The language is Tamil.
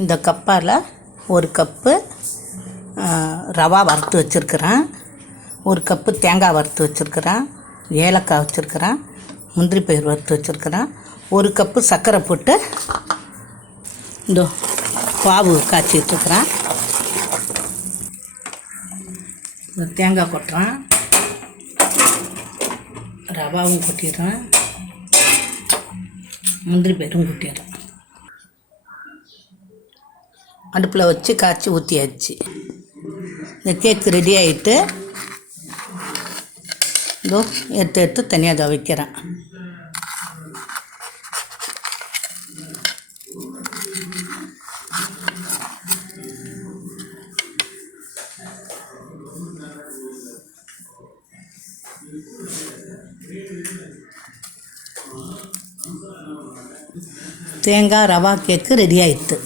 இந்த கப்பால் ஒரு கப்பு ரவா வறுத்து வச்சுருக்கிறேன், ஒரு கப்பு தேங்காய் வறுத்து வச்சுருக்கிறேன், ஏலக்காய் வச்சுருக்கிறேன், முந்திரி பயிர் வறுத்து வச்சுருக்கிறேன், ஒரு கப்பு சர்க்கரை போட்டு இந்த பாவு காய்ச்சிட்ருக்கிறேன். தேங்காய் கொட்டுறேன், ரவாவும் கொட்டிடுறேன், முந்திரி பயிரும் கொட்டிடுறேன். அடுப்பில் வச்சு காய்ச்சி ஊற்றியாச்சு. இந்த கேக்கு ரெடி ஆகிட்டு இதோ எடுத்து தனியாக அதை வைக்கிறேன். தேங்காய் ரவா கேக்கு ரெடி ஆகிடுது.